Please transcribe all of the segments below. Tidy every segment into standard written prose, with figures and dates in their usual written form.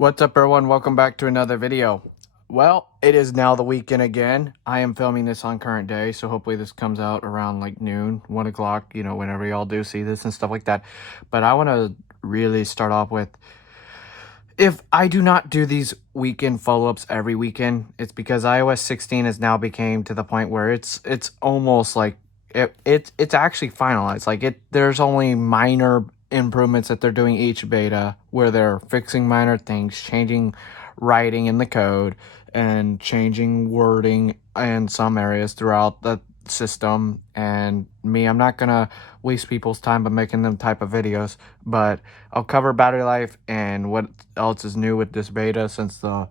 What's up, everyone? Welcome back to another video. Well, it is now the weekend again. I am filming this on current day, so hopefully this comes out around like noon, 1 o'clock, whenever y'all do see this and stuff like that. But I want to really start off with, if I do not do these weekend follow-ups every weekend, it's because iOS 16 has now became to the point where it's almost like it's actually finalized. Like there's only minor improvements that they're doing each beta where they're fixing minor things, changing writing in the code and changing wording in some areas throughout the system. And I'm not gonna waste people's time by making them type of videos, but I'll cover battery life and what else is new with this beta since the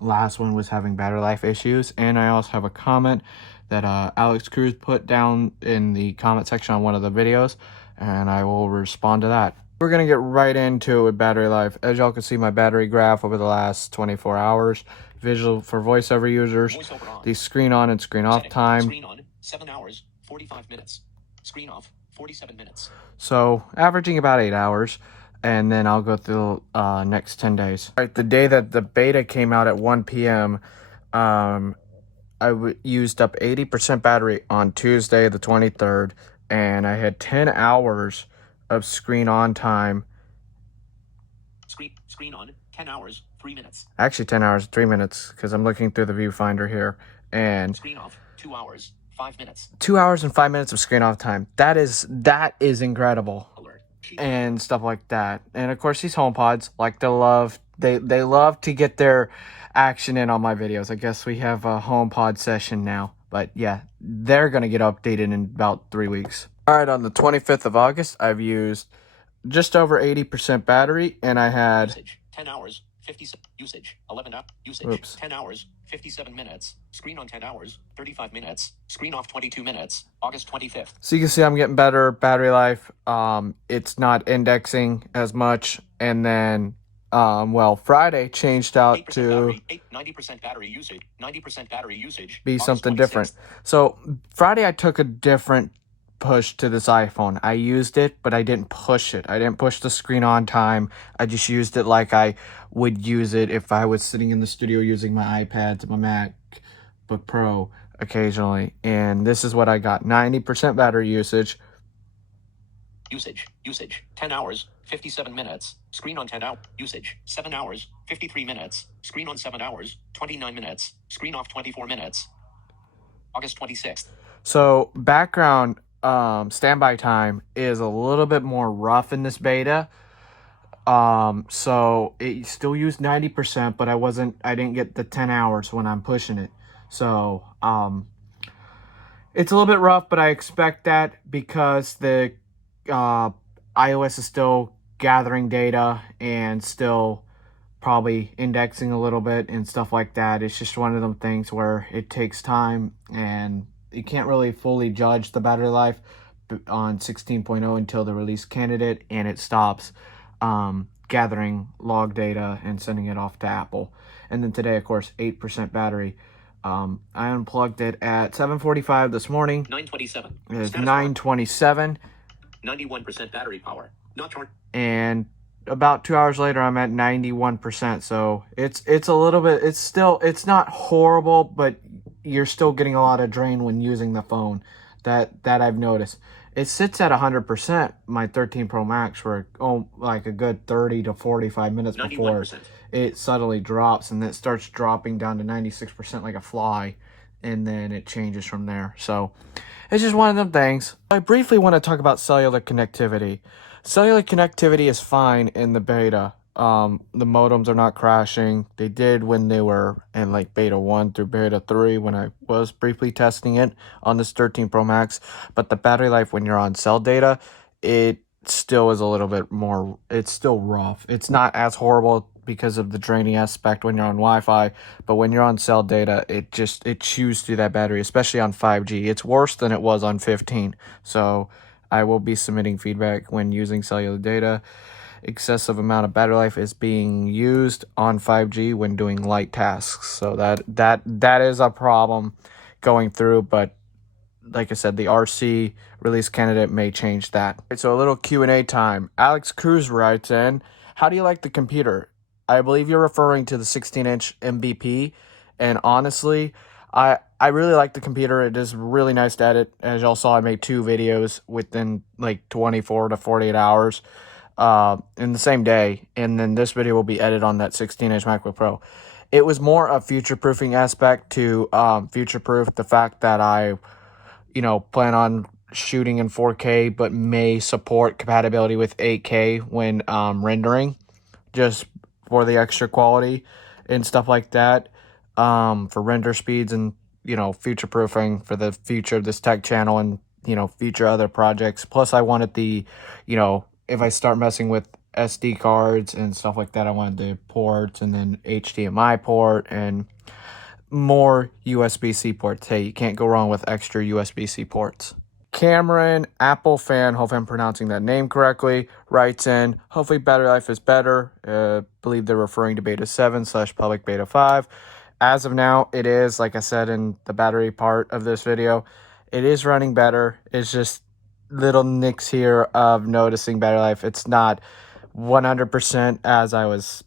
last one was having battery life issues. And I also have a comment that Alex Cruz put down in the comment section on one of the videos, and I will respond to that. We're going to get right into it with battery life. As y'all can see, my battery graph over the last 24 hours. Visual for voiceover users. The screen on and screen off time. Screen on, 7 hours, 45 minutes. Screen off, 47 minutes. So, averaging about 8 hours. And then I'll go through next 10 days. All right, the day that the beta came out at 1 p.m., I used up 80% battery on Tuesday the 23rd. And I had 10 hours of screen on time. Screen on, 10 hours, 3 minutes. Actually, 10 hours, 3 minutes, because I'm looking through the viewfinder here. And screen off, 2 hours, 5 minutes. 2 hours and 5 minutes of screen off time. That is incredible. Alert. And stuff like that. And of course, these HomePods, like they love to get their action in on my videos. I guess we have a HomePod session now. But yeah, they're going to get updated in about 3 weeks. All right, on the 25th of August, I've used just over 80% battery, and I had... Usage, 10 hours, 57... Usage, 11 up. Usage, Oops. 10 hours, 57 minutes. Screen on, 10 hours, 35 minutes. Screen off, 22 minutes. August 25th. So you can see I'm getting better battery life. It's not indexing as much. And then, Friday changed out to... 90% battery usage. 90% battery usage. Be August something 26th. different. So Friday I took a different push to this iPhone. I used it, but I didn't push it. I didn't push the screen on time. I just used it like I would use it if I was sitting in the studio using my iPad to my MacBook Pro occasionally. And this is what I got. 90% battery usage. Usage, 10 hours, 57 minutes. Screen on, 10 hours. Usage, 7 hours, 53 minutes. Screen on, 7 hours, 29 minutes. Screen off, 24 minutes. August 26th. So background standby time is a little bit more rough in this beta. So it still used 90%, but I didn't get the 10 hours when I'm pushing it. So it's a little bit rough, but I expect that because the iOS is still gathering data and still probably indexing a little bit and stuff like that. It's just one of them things where it takes time, and you can't really fully judge the battery life on 16.0 until the release candidate, and it stops gathering log data and sending it off to Apple. And then today, of course, 8% battery. I unplugged it at 7:45 this morning. 9:27. It's 9:27. 91% battery power. Not charged. And about 2 hours later, I'm at 91%. So it's a little bit, it's not horrible, but you're still getting a lot of drain when using the phone. That I've noticed. It sits at 100%, my 13 Pro Max, for like a good 30 to 45 minutes 91%. before it subtly drops, and then it starts dropping down to 96% like a fly, and then it changes from there. So it's just one of them things. I briefly want to talk about cellular connectivity. Cellular connectivity is fine in the beta. The modems are not crashing. They did when they were in like beta 1 through beta 3 when I was briefly testing it on this 13 Pro Max. But the battery life when you're on cell data, it still is a little bit more, it's still rough. It's not as horrible because of the draining aspect when you're on Wi-Fi, but when you're on cell data, it chews through that battery, especially on 5G. It's worse than it was on 15. So I will be submitting feedback when using cellular data. Excessive amount of battery life is being used on 5G when doing light tasks. So that is a problem going through, but like I said, the RC release candidate may change that. So a little Q&A time. Alex Cruz writes in, how do you like the computer? I believe you're referring to the 16-inch MVP, and honestly, I really like the computer. It is really nice to edit. As y'all saw, I made 2 videos within like 24 to 48 hours in the same day, and then this video will be edited on that 16-inch MacBook Pro. It was more a future-proofing aspect to future-proof the fact that I, plan on shooting in 4K, but may support compatibility with 8K when rendering, just for the extra quality and stuff like that, for render speeds and, future proofing for the future of this tech channel and, future other projects. Plus, I wanted the, if I start messing with SD cards and stuff like that, I wanted the ports and then HDMI port and more USB-C ports. Hey, you can't go wrong with extra USB-C ports. Cameron, Apple fan, hope I'm pronouncing that name correctly, writes in, hopefully battery life is better. Believe they're referring to beta 7/public beta 5. As of now, it is, like I said in the battery part of this video, it is running better. It's just little nicks here of noticing battery life. It's not 100% as I was,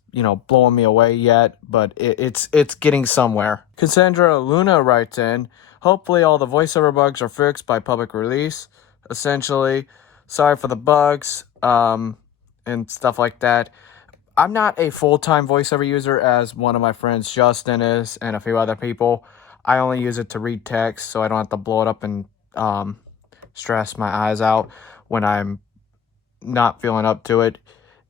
blowing me away yet, but it's getting somewhere. Cassandra Luna writes in, hopefully all the voiceover bugs are fixed by public release. Essentially, sorry for the bugs and stuff like that. I'm not a full-time voiceover user as one of my friends, Justin, is, and a few other people. I only use it to read text, so I don't have to blow it up and stress my eyes out when I'm not feeling up to it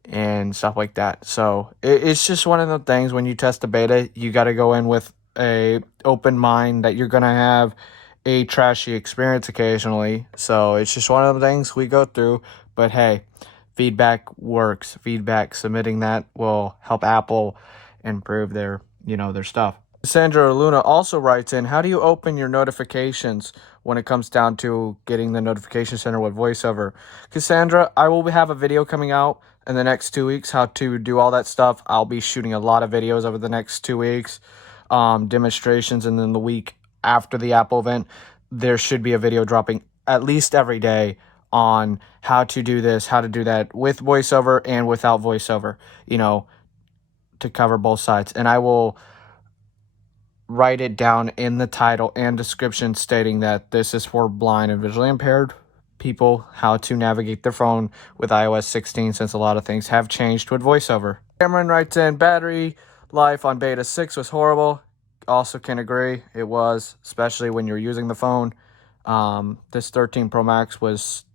and stuff like that. So it's just one of the things when you test the beta, you got to go in with a open mind that you're going to have a trashy experience occasionally. So it's just one of the things we go through. But hey, feedback works. Feedback, submitting that will help Apple improve their, their stuff. Sandra Luna also writes in, how do you open your notifications when it comes down to getting the notification center with VoiceOver? Cassandra, I will have a video coming out in the next 2 weeks, how to do all that stuff. I'll be shooting a lot of videos over the next 2 weeks, demonstrations, and then the week after the Apple event, there should be a video dropping at least every day on how to do this, how to do that with VoiceOver and without VoiceOver, to cover both sides. And I will write it down in the title and description stating that this is for blind and visually impaired people, how to navigate their phone with iOS 16 since a lot of things have changed with VoiceOver. Cameron writes in, battery life on beta 6 was horrible. Also can agree, it was, especially when you're using the phone. This 13 Pro Max was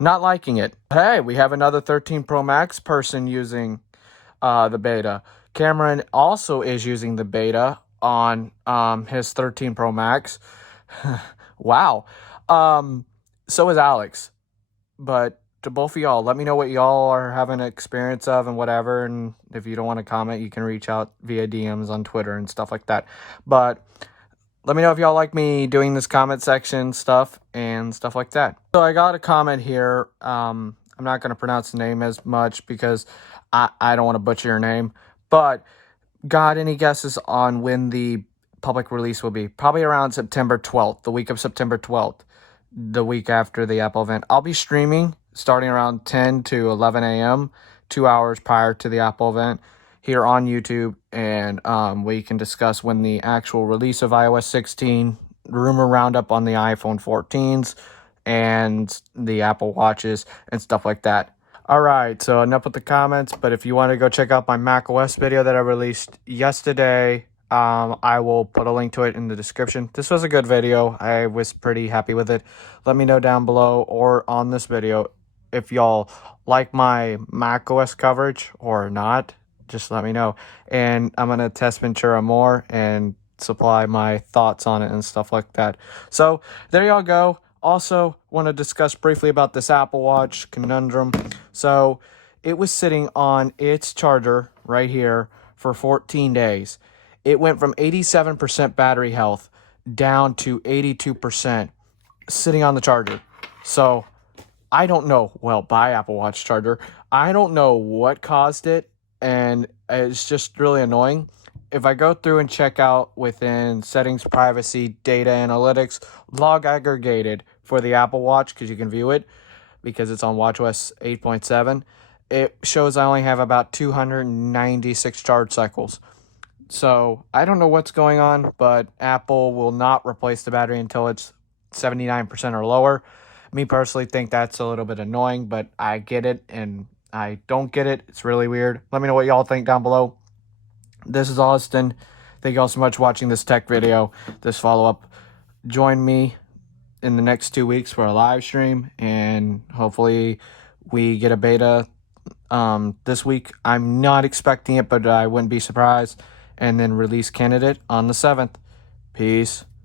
not liking it. Hey, we have another 13 Pro Max person using the beta. Cameron also is using the beta on his 13 Pro Max. Wow. So is Alex. But to both of y'all, let me know what y'all are having an experience of and whatever. And if you don't want to comment, you can reach out via DMs on Twitter and stuff like that. But let me know if y'all like me doing this comment section stuff and stuff like that. So I got a comment here. I'm not going to pronounce the name as much because I don't want to butcher your name. But got any guesses on when the public release will be? Probably around September 12th, the week of September 12th, the week after the Apple event. I'll be streaming starting around 10 to 11 a.m., 2 hours prior to the Apple event here on YouTube, and we can discuss when the actual release of iOS 16, rumor roundup on the iPhone 14s, and the Apple Watches, and stuff like that. Alright, so enough with the comments, but if you want to go check out my macOS video that I released yesterday, I will put a link to it in the description. This was a good video. I was pretty happy with it. Let me know down below or on this video if y'all like my macOS coverage or not. Just let me know. And I'm going to test Ventura more and supply my thoughts on it and stuff like that. So there y'all go. Also, want to discuss briefly about this Apple Watch conundrum. So, it was sitting on its charger right here for 14 days. It went from 87% battery health down to 82% sitting on the charger. So, I don't know. Well, buy Apple Watch charger. I don't know what caused it, and it's just really annoying. If I go through and check out within settings, privacy, data analytics, log aggregated for the Apple Watch, because you can view it, because it's on watchOS 8.7, it shows I only have about 296 charge cycles. So I don't know what's going on, but Apple will not replace the battery until it's 79% or lower. Me personally think that's a little bit annoying, but I get it and I don't get it. It's really weird. Let me know what y'all think down below. This is Austin. Thank you all so much for watching this tech video, this follow-up. Join me in the next 2 weeks for a live stream, and hopefully we get a beta this week. I'm not expecting it, but I wouldn't be surprised. And then release candidate on the 7th. Peace.